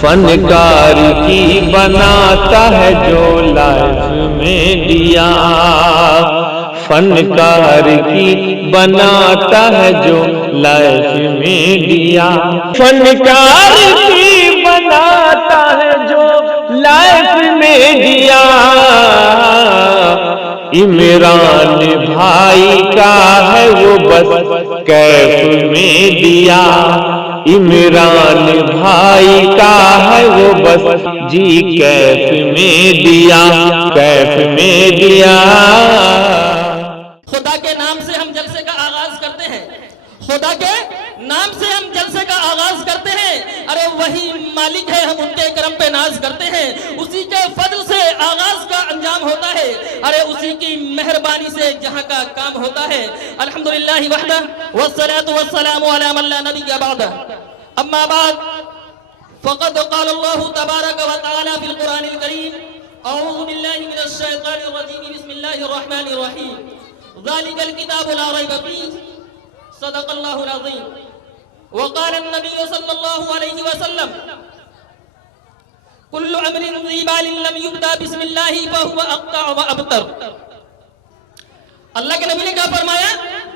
فنکار کی بناتا ہے جو لائف میں دیا، فنکار کی بناتا ہے جو لائف میں دیا، فنکار کی بناتا ہے جو لائف میں دیا، عمران بھائی کا ہے وہ بس کیف میں دیا، عمران بھائی کا ہے وہ بس جی کیف میں دیا، کیف میں دیا۔ خدا کے نام سے ہم جلسے کا آغاز کرتے ہیں، خدا کے نام سے ہم جلسے کا آغاز کرتے ہیں، ارے وہی مالک ہے، ہم ان کے کرم پہ ناز کرتے ہیں، اسی کے فضل سے آغاز کا انجام ہوتا ہے، ارے اسی کی مہربانی سے جہاں کا کام ہوتا ہے۔ الحمدللہ وحدہ والصلاة والسلام علی من لا نبی بعدہ، اما بعد فقد قال اللہ تبارک و تعالی فی القرآن الکریم، اعوذ باللہ من الشیطان الرجیم، بسم اللہ الرحمن الرحیم، ذالک الکتاب لا ریب فیہ، صدق اللہ العظیم۔ وقال النبی صلی اللہ علیہ وسلم، کل امر ذی بال لم یبدا بسم اللہ فہو اقطع و ابتر۔ اللہ کے نبی نے کیا فرمایا؟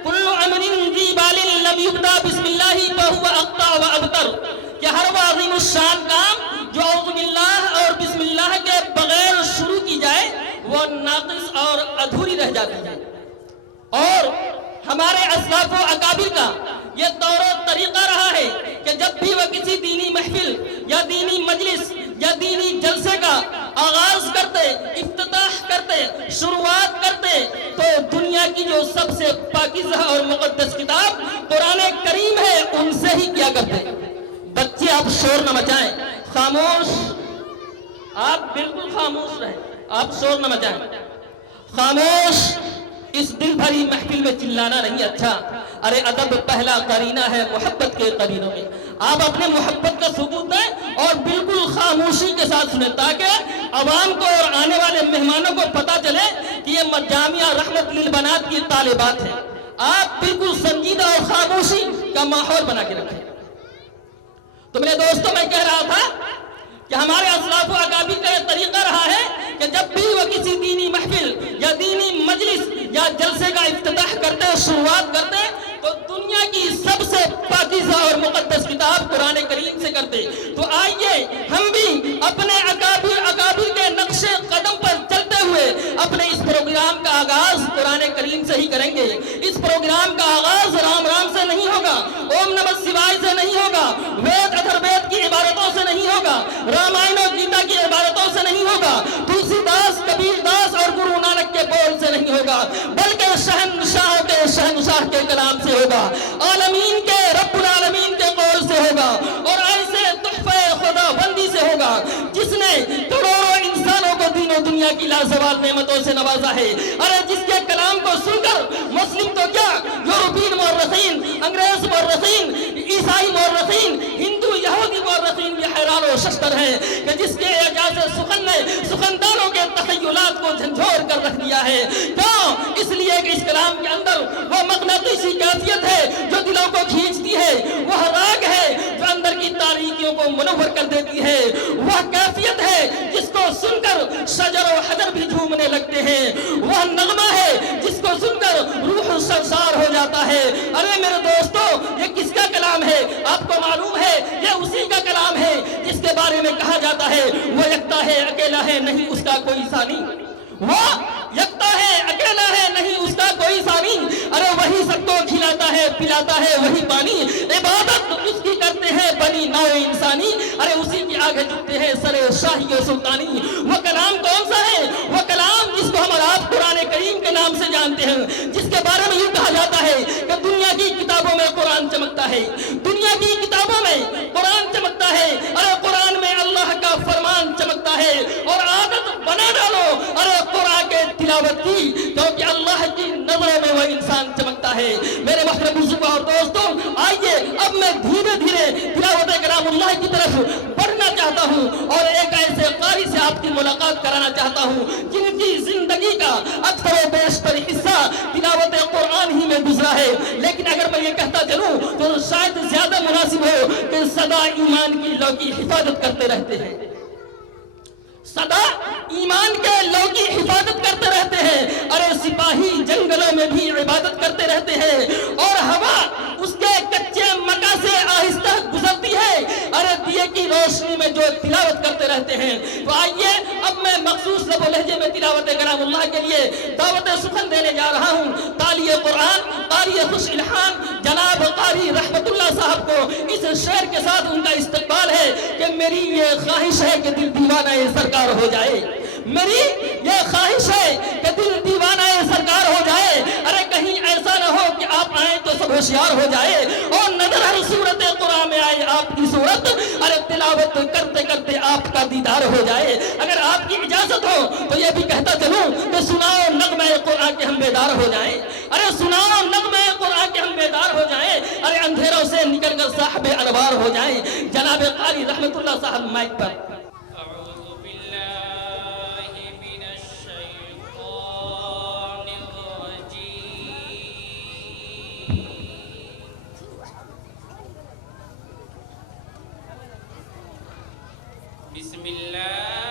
کل امر ذی بال لم یبدا بسم اللہ فہو اقطع و ابتر، کہ ہر وہ عظیم الشان کام جو اعوذ باللہ اور بسم اللہ کے بغیر شروع کی جائے وہ ناقص اور ادھوری رہ جاتی ہے۔ اور ہمارے اسلاف و اکابر کا یہ طور و طریقہ رہا ہے کہ جب بھی وہ کسی دینی محفل یا دینی مجلس یا دینی جلسے کا آغاز کرتے، افتتاح کرتے، شروعات کرتے، تو دنیا کی جو سب سے پاکیزہ اور مقدس کتاب قرآن کریم ہے ان سے ہی کیا کرتے۔ بچے آپ شور نہ مچائیں، خاموش، آپ بالکل خاموش رہیں، آپ شور نہ مچائیں، خاموش۔ اس دل بھری محفل میں چلانا نہیں اچھا، ارے ادب پہلا قرینہ ہے محبت کے قرینوں میں۔ آپ اپنے محبت کا ثبوت دیں اور بالکل خاموشی کے ساتھ سنیں تاکہ عوام کو اور آنے والے مہمانوں کو پتا چلے کہ یہ جامعہ رحمت للبنات کی طالبات ہیں۔ آپ بالکل سنجیدہ اور خاموشی کا ماحول بنا کے رکھیں۔ تو میرے دوستوں، میں کہہ رہا تھا کہ ہمارے اسلاف و اکابر کا یہ طریقہ رہا ہے کہ جب بھی وہ کسی دینی محفل یا دینی مجلس یا جلسے کا افتتاح کرتے اور شروعات کرتے تو دنیا کی سب سے پاکیزہ اور مقدس کتاب قرآن کریم سے کرتے۔ تو آئیے ہم بھی اپنے اکابر کے نقش قدم پر چلتے ہوئے اپنے اس پروگرام کا آغاز قرآن کریم سے ہی کریں گے۔ اس پروگرام کا آغاز رام رام سے نہیں ہوگا، اوم نمہ شیوائے سے نہیں ہوگا، وید ادھر وید کی عبارتوں سے نہیں ہوگا، رامائن و گیتا کی عبارتوں سے نہیں ہوگا، تلسی داس، کبیر داس اور گرو نانک کے بول سے نہیں ہوگا، بلکہ شہنشاہ کے شہنشاہ کے کلام سے ہوگا، عالمین کے رب العالمین کے قول سے ہوگا، اور ایسے تحفہ خدا بندی سے ہوگا جس نے کروڑوں انسانوں کو دین و دنیا کی لازوال نعمتوں سے نوازا ہے۔ ارے جس کے کلام کو سن کر مسلم تو کیا، یورپین مورخین، انگریز مورخین، عیسائی مورخین، ہندو یہودی مورخین بھی حیران و ششدر ہیں کہ جس کے اعجاز سخن نے سخندانوں کے تخیلات کو جھنجھوڑ کر رکھ دیا ہے۔ کیوں؟ اس لیے کہ اس کلام کے اندر وہ مغناطیسی کیفیت ہے جو دلوں کو کھینچتی ہے، وہ راگ ہے جو اندر کی تاریکیوں کو منور کر دیتی ہے، وہ کیفیت ہے جس کو سن کر شجر و حجر بھی جھومنے لگتے ہیں، وہ نغمہ ہے جس کو سن کر روح سرشار ہو جاتا ہے۔ ارے میرے دوستو، یہ کس کا کلام ہے؟ آپ کو معلوم ہے یہ اسی کا کلام ہے جس کے بارے میں کہا جاتا ہے وہ یکتا ہے، اکیلا ہے، نہیں اس کا کوئی ثانی۔ وہ یکتا ہے، اکیلا ہے، نہیں اس کا کوئی ثانی۔ ارے وہی سب کو کھلاتا ہے، پلاتا ہے وہی پانی، عبادت اس کی کرتے ہیں بنی نوع انسانی۔ ارے اسی کی آگے جھکتے ہیں سر شاہی و سلطانی۔ وہ کلام کون سا ہے؟ وہ کلام جس کو ہم اور آپ قرآن کریم کے نام سے جانتے ہیں، جس کے بارے میں یہ کہا جاتا ہے کہ دنیا کی کتابوں میں قرآن چمکتا ہے، دنیا کی کتابوں میں قرآن چمکتا ہے، ارے قرآن میں اللہ کا فرمان چمکتا ہے۔ اور عادت بنا ڈالو ارے قرآن کے تلاوت کی، کیونکہ اللہ کی نظروں میں وہ انسان چمکتا ہے۔ میرے محترم بزرگوں اور دوستوں، آئیے اب میں دھیرے دھیرے تلاوت کلام اللہ کی طرف بڑھنا چاہتا ہوں اور ایک ایسے قاری سے آپ کی ملاقات کرانا چاہتا ہوں جن کی زندگی کا اکثر و بیشتر حصہ تلاوت قرآن ہی میں گزرا ہے۔ لیکن اگر میں یہ کہتا چلوں کہوں تو شاید زیادہ مناسب ہو کہ سدا ایمان کی لو کی حفاظت کرتے رہتے ہیں، سدا ایمان کے لو کی حفاظت کرتے رہتے ہیں۔ ارے سپاہی جنگلوں میں بھی عبادت کرتے رہتے ہیں اور ہوا اس کے کچے مکہ سے آہستہ گزرتی ہے، ارے دیے کی روشنی میں جو تلاوت کرتے رہتے ہیں۔ تو آئیے اب میں مخصوص لب و لہجے میں تلاوت کلام اللہ کے لیے دعوت سخن دینے جا رہا ہوں۔ تالی قرآن قاری خوش الحان جناب قاری رحمت اللہ صاحب کو اس شعر کے ساتھ ان کا استقبال ہے کہ میری یہ خواہش ہے کہ دل دیوانہ سرکار ہو جائے، میری یہ خواہش ہے کہ دل دیوانہ سرکار ہو جائے۔ ارے کہیں ایسا نہ ہو کہ آپ آئیں تو سب ہوشیار ہو جائے اور نظر ہر صورت قرآن میں آئے آپ کی صورت، ارے تلاوت کرتے کرتے آپ کا دیدار ہو جائے۔ اگر آپ کی اجازت ہو تو یہ بھی کہتا چلوں کہ سناؤ نغمہ قرآن کے ہم بیدار ہو جائیں، ارے سناؤ نغمہ قرآن کے ہم بیدار ہو جائیں، ارے اندھیروں سے نکل کر صاحب انوار ہو جائیں۔ جناب قاری رحمت اللہ صاحب مائک پر۔ بسم اللہ